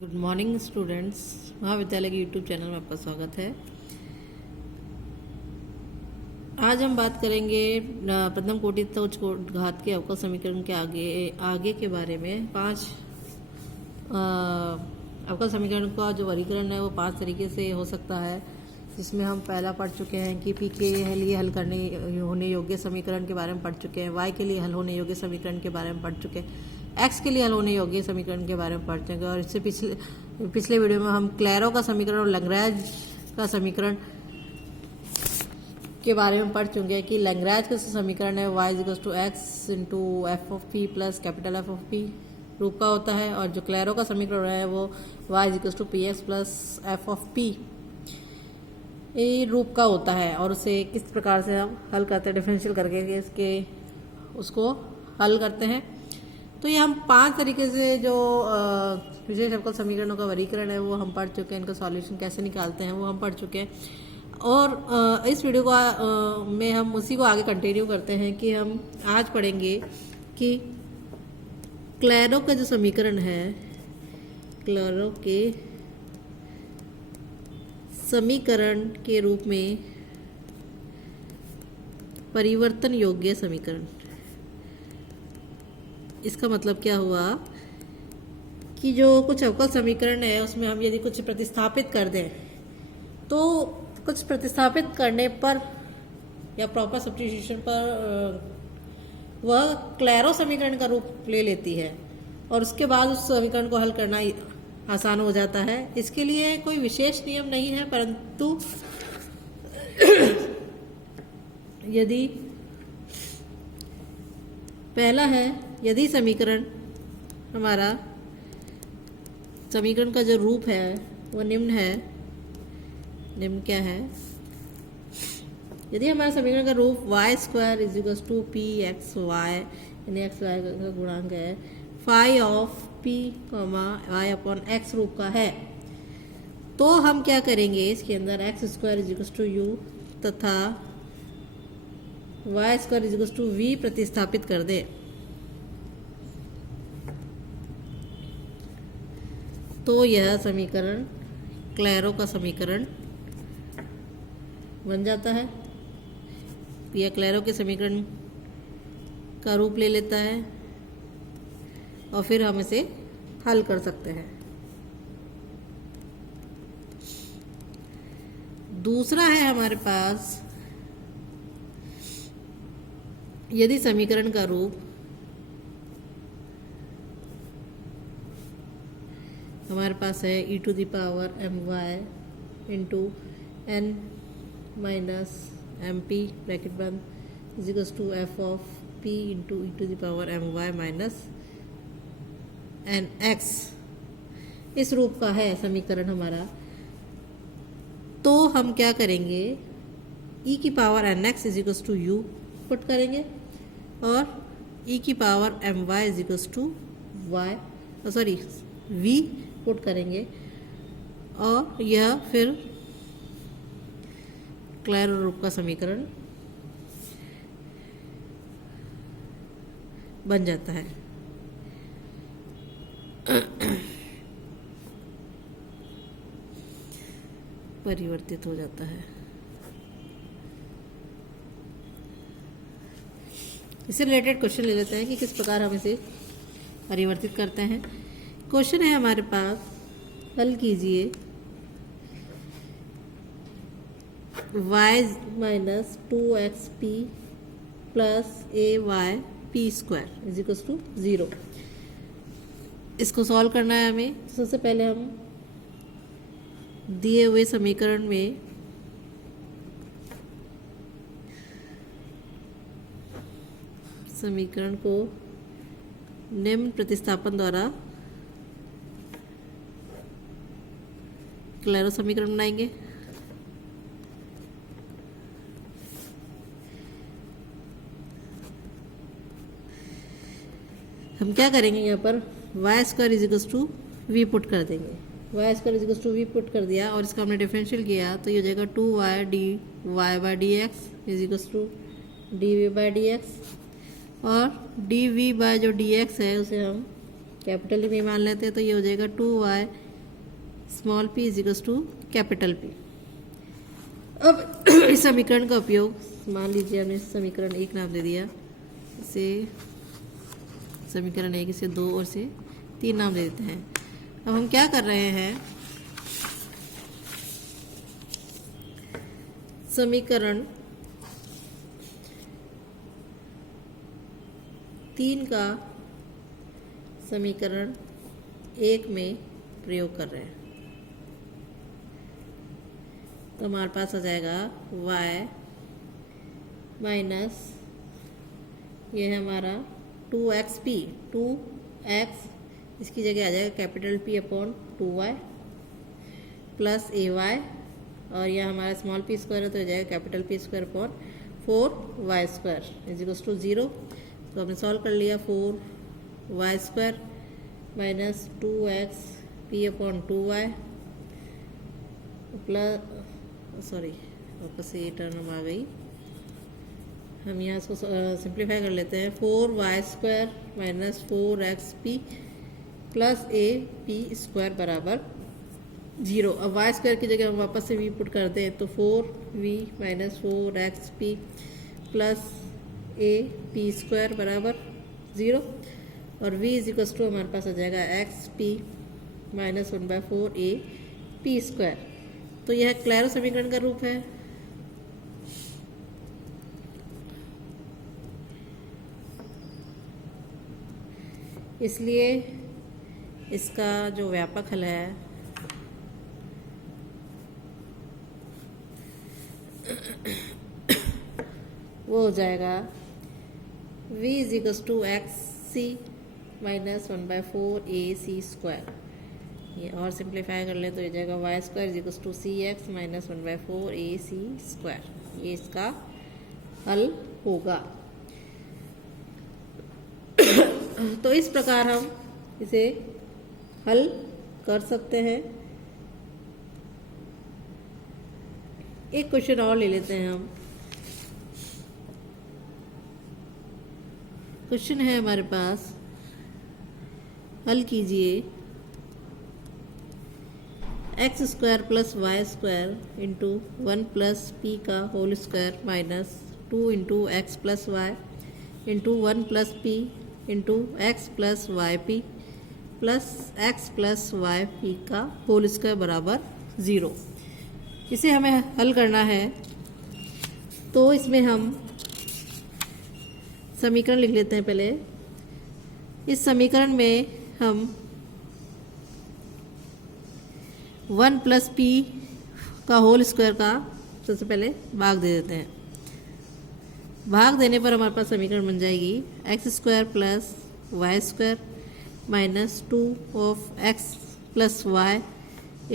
Good morning students, महाविद्यालय के YouTube channel में आपका स्वागत है। आज हम बात करेंगे प्रथम कोटि तथा उच्च घात के अवकल समीकरण के आगे के बारे में। पांच अवकल समीकरण का जो वर्गीकरण है वो 5 तरीके से हो सकता है, जिसमें हम पहला पढ़ चुके हैं कि पी के लिए हल करने होने योग्य समीकरण के बारे में पढ़ चुके हैं, वाई के लिए हल होने योग्य समीकरण के बारे में पढ़ चुके हैं, एक्स के लिए हल होने योग्य समीकरण के बारे में पढ़ चुके हैं। और इससे पिछले वीडियो में हम क्लैरो का समीकरण और लैग्रेंज का समीकरण के बारे में पढ़ चुके हैं कि लैग्रेंज का समीकरण है y = x into F of P plus capital F of P रूप का होता है, और जो क्लैरो का समीकरण है वो y = px plus F of P रूप का होता है। और उसे किस प्रकार से हम हल करते हैं, डिफरेंशियल करके इसके उसको हल करते हैं। तो ये हम 5 तरीके से जो विशेष अवकल समीकरणों का वर्गीकरण है वो हम पढ़ चुके हैं, इनका सॉल्यूशन कैसे निकालते हैं वो हम पढ़ चुके हैं। और इस वीडियो को में हम उसी को आगे कंटिन्यू करते हैं कि हम आज पढ़ेंगे कि क्लैरो का जो समीकरण है, क्लैरो के समीकरण के रूप में परिवर्तन योग्य समीकरण। इसका मतलब क्या हुआ कि जो कुछ अवकल समीकरण है उसमें हम यदि कुछ प्रतिस्थापित कर दें तो कुछ प्रतिस्थापित करने पर या प्रॉपर सब्स्टिट्यूशन पर वह क्लैरो समीकरण का रूप ले लेती है, और उसके बाद उस समीकरण को हल करना आसान हो जाता है। इसके लिए कोई विशेष नियम नहीं है, परंतु यदि पहला है, यदि समीकरण हमारा समीकरण का जो रूप है वो निम्न है। निम्न क्या है? यदि हमारा समीकरण का रूप y² = pxy, यानी xy का गुणांक है, फाई ऑफ p, y/x रूप का है, तो हम क्या करेंगे, इसके अंदर x² u तथा y² v प्रतिस्थापित कर दें। तो यह समीकरण क्लैरो का समीकरण बन जाता है। यह क्लैरो के समीकरण का रूप ले लेता है और फिर हम इसे हल कर सकते हैं। दूसरा है हमारे पास, यदि समीकरण का रूप हमारे पास है e⁻my into n minus mp bracket बंद = f of p into e⁻my minus nx, इस रूप का है समीकरण हमारा। तो हम क्या करेंगे, e⁻nx = u पुट करेंगे और e⁻my v पुट करेंगे, और यह फिर क्लैरो रूप का समीकरण बन जाता है। परिवर्तित हो जाता है। इससे रिलेटेड क्वेश्चन ले लेते हैं कि किस प्रकार हम इसे परिवर्तित करते हैं। क्वेश्चन है हमारे पास, हल कीजिए y - 2xp प्लस ay/p² = 0। इसको सॉल्व करना है हमें। सबसे पहले हम दिए हुए समीकरण में समीकरण को निम्न प्रतिस्थापन द्वारा क्लैरो समीकरण बनाएंगे। हम क्या करेंगे, यहाँ पर y² = v पुट कर देंगे। y² = v पुट कर दिया और इसका हमने डिफरेंशियल किया तो ये हो जाएगा 2y dy/dx = dv/dx, और dv जो dx है उसे हम कैपिटल में मान लेते हैं, तो ये हो जाएगा 2y small p is equals to capital P. अब इस समीकरण का उपयोग, मान लीजिए हमने समीकरण 1 नाम दे दिया, इसे समीकरण 1, इसे 2 और इसे 3 नाम दे देते हैं। अब हम क्या कर रहे हैं, समीकरण 3 का समीकरण 1 में प्रयोग कर रहे हैं। तो हमारे पास आ जाएगा y माइनस, ये है हमारा 2xp, 2x इसकी जगह आ जाएगा capital P upon 2y plus ay, और यह हमारा स्मॉल p स्क्वायर है तो हो जाएगा capital P square upon 4y square is equals to 0। तो हमने सॉल्व कर लिया, 4y square minus 2x p upon 2y plus, sorry वापस से ये टर्म आ गई, हम यहाँ इसको सिंप्लीफाई कर लेते हैं। 4y square minus 4xp plus a p square बराबर 0। अब y स्क्वायर की जगह हम वापस से v पुट कर दें तो 4v minus 4xp plus a p square बराबर 0, और v इज इक्वल्स टू हमारे पास आ जाएगा xp minus 1/4 a p square. तो यह क्लैरो समीकरण का रूप है। इसलिए इसका जो व्यापक हल है वो हो जाएगा v is equals to xc minus 1/4 ac square. ये और सिंप्लीफाई कर ले तो ये जाएगा y square is equals to cx minus 1/4 ac square. ये इसका हल होगा। तो इस प्रकार हम इसे हल कर सकते हैं। एक क्वेश्चन और ले लेते हैं हम। क्वेश्चन है हमारे पास, हल कीजिए x square plus y square into 1 plus p का whole square minus 2 into x plus y into 1 plus p into x plus y p plus x plus y p का होल स्क्वायर बराबर 0। इसे हमें हल करना है, तो इसमें हम समीकरण लिख लेते हैं। पहले इस समीकरण में हम 1 प्लस पी का होल स्क्वायर का सबसे पहले भाग दे देते हैं। भाग देने पर हमारे पास समीकरण बन जाएगी x square plus y square minus 2 of x plus y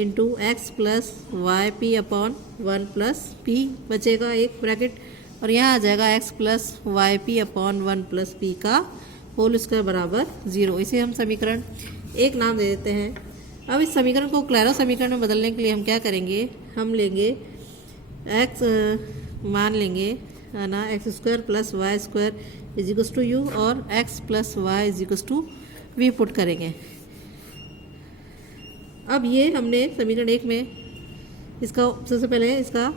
into x plus y p upon 1 plus p, बचेगा एक ब्रैकेट, और यहाँ आ जाएगा x plus y p upon 1 plus p का होल स्क्वायर बराबर 0। इसे हम समीकरण 1 नाम दे देते हैं। अब इस समीकरण को क्लैरो समीकरण में बदलने के लिए हम क्या करेंगे, हम लेंगे एक्स, मान लेंगे है ना, x square plus y square is equals to u, और x plus y is equals to v put करेंगे। अब ये हमने समीकरण 1 में इसका सबसे पहले इसका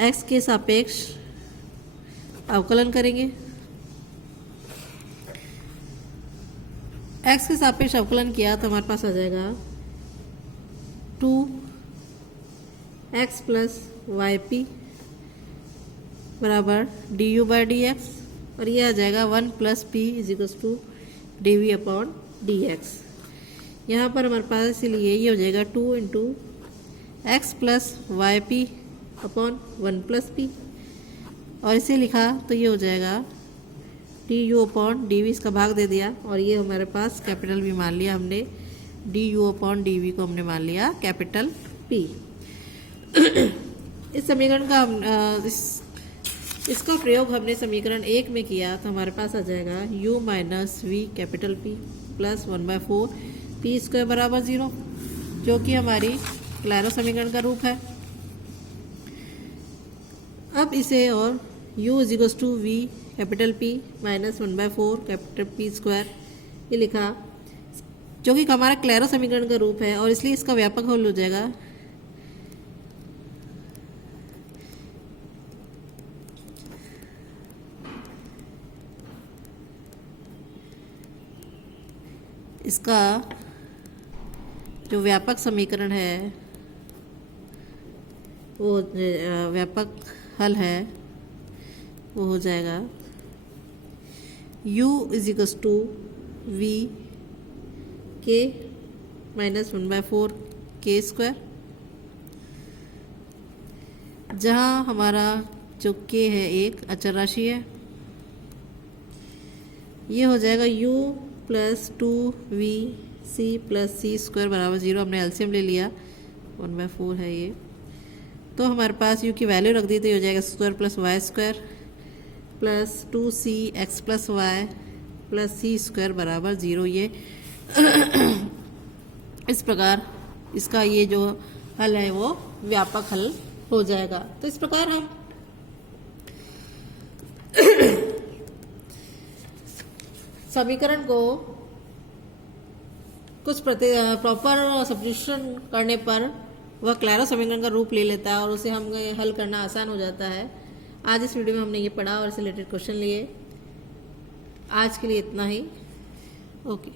एक्स के सापेक्ष अवकलन करेंगे। एक्स के सापेक्ष अवकलन किया तो हमारे पास आ जाएगा 2x प्लस वाई पी बराबर d u by d x, और ये आ जाएगा 1 plus p is equals to d v upon d x. यहाँ पर हमारे पास इसीलिए ये हो जाएगा 2 into x plus y p upon 1 plus p, और इसे लिखा तो ये हो जाएगा d u upon d v, इसका भाग दे दिया, और ये हमारे पास कैपिटल भी मान लिया हमने, d u upon d v को हमने मान लिया कैपिटल पी। इस समीकरण का इसका प्रयोग हमने समीकरण 1 में किया तो हमारे पास आ जाएगा u minus v capital P plus 1/4 p square बराबर 0, जो कि हमारी क्लैरो समीकरण का रूप है। अब इसे और u is equals to v capital P minus 1/4 capital P square ये लिखा, जो कि हमारा क्लैरो समीकरण का रूप है और इसलिए इसका व्यापक हल हो जाएगा इसका जो व्यापक समीकरण है वो व्यापक हल है वो हो जाएगा u इजिकल्स टू वी के माइनस 1/4 के स्क्वायर, जहाँ हमारा जो k है एक अचर राशि है। ये हो जाएगा u plus 2vc plus c square बराबर 0। हमने एलसीएम ले लिया, 1/4 है ये। तो हमारे पास u की वैल्यू रख दी तो ये हो जाएगा square plus y square plus 2c x plus y plus c square बराबर 0। ये इस प्रकार इसका ये जो हल है वो व्यापक हल हो जाएगा। तो इस प्रकार हम समीकरण को कुछ प्रॉपर सब्स्टिट्यूशन करने पर वह क्लैरो समीकरण का रूप ले लेता है और उसे हम हल करना आसान हो जाता है। आज इस वीडियो में हमने ये पढ़ा और इससे रिलेटेड क्वेश्चन लिए। आज के लिए इतना ही। ओके।